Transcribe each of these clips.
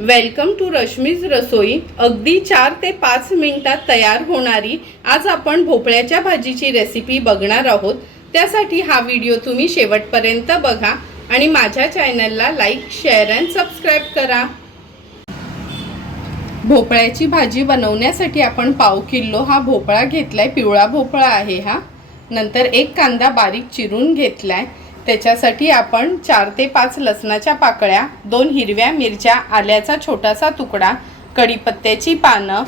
Welcome to Rashmi's रसोई. अगदी चार ते पाच मिनिटात तयार होणारी आज आपण भोपळ्याच्या भाजीची रेसिपी बघणार आहोत. त्यासाठी हा व्हिडिओ तुम्ही शेवटपर्यंत बघा आणि माझ्या चॅनलला लाईक शेअर अँड सबस्क्राईब करा. भोपळ्याची भाजी बनवण्यासाठी आपण पाव किलो हा भोपळा घेतला आहे पिवळा भोपळा आहे हा. नंतर एक कांदा बारीक चिरून घेतलाय. त्याच्यासाठी आपण चार ते पाच लसणाच्या पाकळ्या दोन हिरव्या मिरच्या आल्याचा छोटासा तुकडा कढीपत्त्याची पानं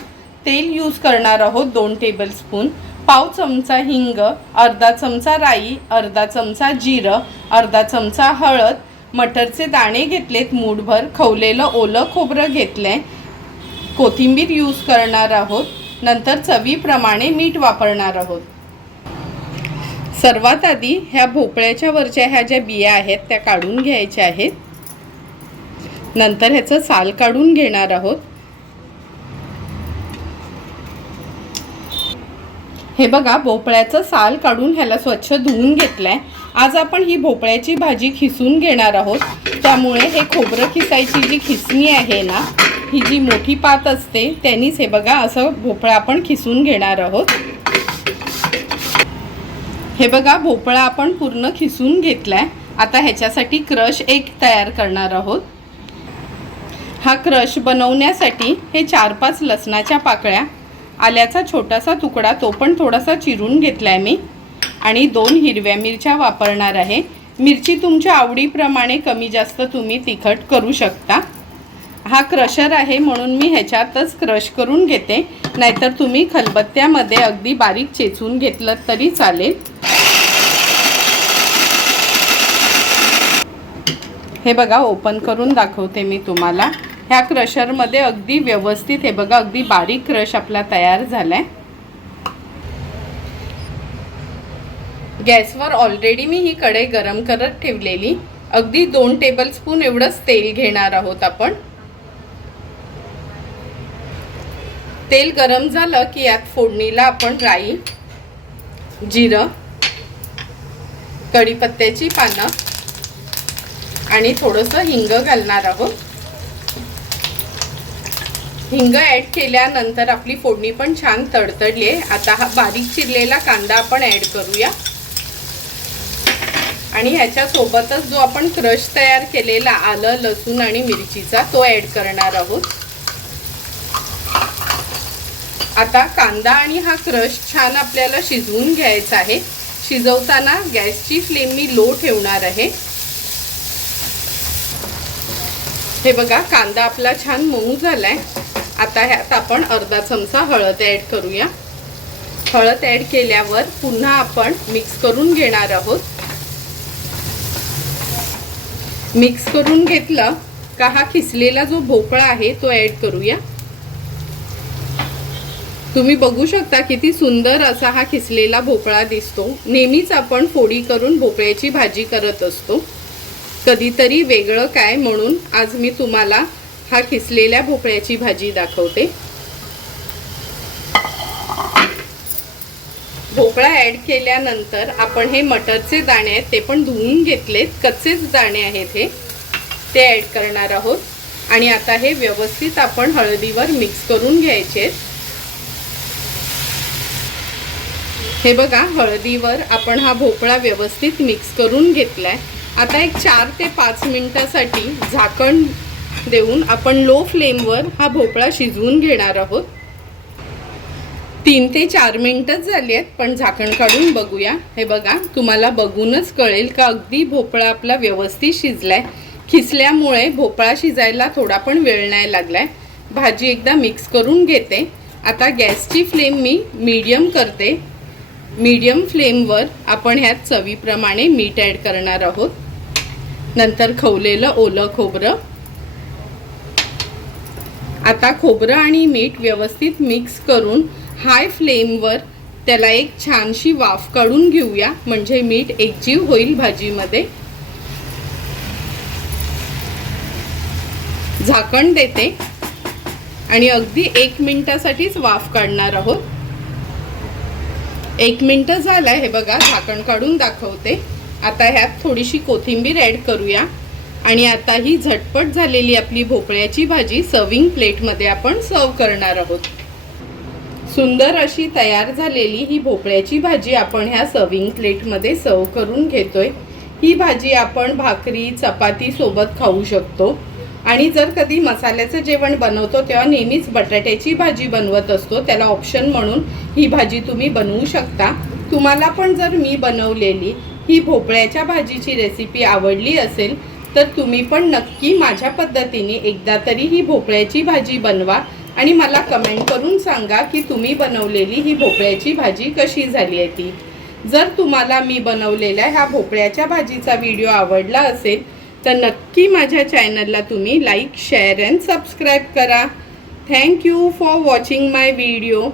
तेल यूज करणार आहोत दोन टेबलस्पून पाव चमचा हिंग अर्धा चमचा राई अर्धा चमचा जिरं अर्धा चमचा हळद मटरचे दाणे घेतलेत मूठभर खवलेलं ओलं खोबरं घेतलंय कोथिंबीर यूज करणार आहोत नंतर चवीप्रमाणे मीठ वापरणार आहोत. सर्वात आधी ह्या भोपळ्याच्या वरच्या ह्या ज्या बिया आहेत त्या काढून घ्यायच्या आहेत. नंतर ह्याचं साल काढून घेणार आहोत. हे बघा भोपळ्याचं साल काढून ह्याला स्वच्छ धुवून घेतलंय. आज आपण ही भोपळ्याची भाजी खिसून घेणार आहोत. त्यामुळे हे खोबरं खिसायची जी खिसणी आहे ना ही जी मोठी पात असते त्यांनीच हे बघा असं भोपळा आपण खिसून घेणार आहोत. हे बघा भोपळा आपण पूर्ण खिसून घेतलाय. आता ह्याच्यासाठी क्रश एक तयार करणार आहोत. हा क्रश बनवण्यासाठी हे चार पाच लसणाच्या पाकळ्या आल्याचा छोटासा तुकडा तो पण थोडासा चिरून घेतलाय मी. आणि दोन हिरव्या मिरच्या वापरणार आहे. मिरची तुमच्या आवडीप्रमाणे कमी जास्त तुम्ही तिखट करू शकता. हा क्रशर आहे म्हणून मी ह्याच्यातच क्रश करून घेते. नाहीतर तुम्ही खलबत्त्यामध्ये अगदी बारीक चेचून घेतलं तरी चालेल. हे बघा ओपन करून दाखवते मी तुम्हाला. ह्या क्रशरमध्ये अगदी व्यवस्थित हे बघा अगदी बारीक क्रश आपला तयार झाला आहे गॅसवर ऑलरेडी मी ही कढई गरम करत ठेवलेली. अगदी दोन टेबलस्पून एवढंच तेल घेणार आहोत आपण. तेल गरम झालं की यात फोडणीला आपण राई जिरं कढीपत्त्याची पानं आणि थोडंसं हिंग घालणार आहोत. हिंग ॲड केल्यानंतर आपली फोडणी पण छान तडतडली आहे. आता हा बारीक चिरलेला कांदा आपण ॲड करूया. आणि ह्याच्यासोबतच जो आपण क्रश तयार केलेला आलं लसूण आणि मिरचीचा तो ॲड करणार आहोत. आता कांदा आणि हा क्रश छान आपल्याला शिजवून घ्यायचा आहे. शिजवताना गॅसची फ्लेम मी लो ठेवणार आहे. हे बघा कांदा आपला छान मऊ झालाय. आता ह्यात आपण अर्धा चमचा हळद ॲड करूया. हळद ॲड केल्यावर पुन्हा आपण मिक्स करून घेणार आहोत. मिक्स करून घेतलं का हा खिसलेला जो भोपळा आहे तो ॲड करूया. तुम्ही बघू शकता किती सुंदर असा हा खिसलेला भोपळा दिसतो. नेहमीच आपण फोडी करून भोपळ्याची भाजी करत असतो. कधीतरी वेगळं काय म्हणून आज मी तुम्हाला हा खिसलेल्या भोपळ्याची भाजी दाखवते. भोपळा ॲड केल्यानंतर आपण हे मटरचे दाणे आहेत ते पण धुवून घेतलेत. कच्चेच दाणे आहेत हे. ते ॲड करणार आहोत. आणि आता हे व्यवस्थित आपण हळदीवर मिक्स करून घ्यायचे हे बघा हळदीवर आपण हा भोपळा व्यवस्थित मिक्स करून घेतलाय. आता एक चार ते पाच मिनटासाठी झाकण देऊन आपण लो फ्लेमवर हा भोपळा शिजवून घेणार आहोत. तीन ते चार मिनटंच झाली आहेत पण झाकण काढून बघूया. हे बघा तुम्हाला बघूनच कळेल का अगदी भोपळा आपला व्यवस्थित शिजलाय. खिसल्यामुळे भोपळा शिजायला थोडा पण वेळ नाही लागलाय. भाजी एकदा मिक्स करून घेते. आता गॅसची फ्लेम मी मीडियम करते. मीडियम फ्लेमवर आपण ह्यात चवीप्रमाणे मीठ ॲड करणार आहोत. नंतर खवलेलं ओलं खोबरं. आता खोबरं आणि मीठ व्यवस्थित मिक्स करून हाय फ्लेमवर त्याला एक छानशी वाफ काढून घेऊया. म्हणजे मीठ एकजीव होईल भाजीमध्ये. झाकण देते. आणि अगदी एक मिनिटासाठीच वाफ काढणार आहोत. एक मिनटं झालं हे बघा झाकण काढून दाखवते. आता ह्यात थोडीशी कोथिंबीर ॲड करूया. आणि आता ही झटपट झालेली आपली भोपळ्याची भाजी सर्विंग प्लेटमध्ये आपण सर्व करणार आहोत. सुंदर अशी तयार झालेली ही भोपळ्याची भाजी आपण ह्या सर्विंग प्लेटमध्ये सर्व करून घेतोय. ही भाजी आपण भाकरी चपातीसोबत खाऊ शकतो. आणि जर कधी मसाल्याचं जेवण बनवतो तेव्हा नेहमीच बटाट्याची भाजी बनवत असतो. त्याला ऑप्शन म्हणून ही भाजी तुम्ही बनवू शकता. तुम्हाला पण जर मी बनवलेली ही भोपळ्याच्या भाजीची रेसिपी आवडली असेल तर तुम्ही पण नक्की माझ्या पद्धतीने एकदा तरी ही भोपळ्याची भाजी बनवा आणि मला कमेंट करून सांगा की तुम्ही बनवलेली ही भोपळ्याची भाजी कशी झाली आहे ती. जर तुम्हाला मी बनवलेल्या ह्या भोपळ्याच्या भाजीचा व्हिडिओ आवडला असेल तर नक्की माझ्या चॅनलला तुम्ही लाईक शेअर अँड सबस्क्राईब करा. Thank you for watching my video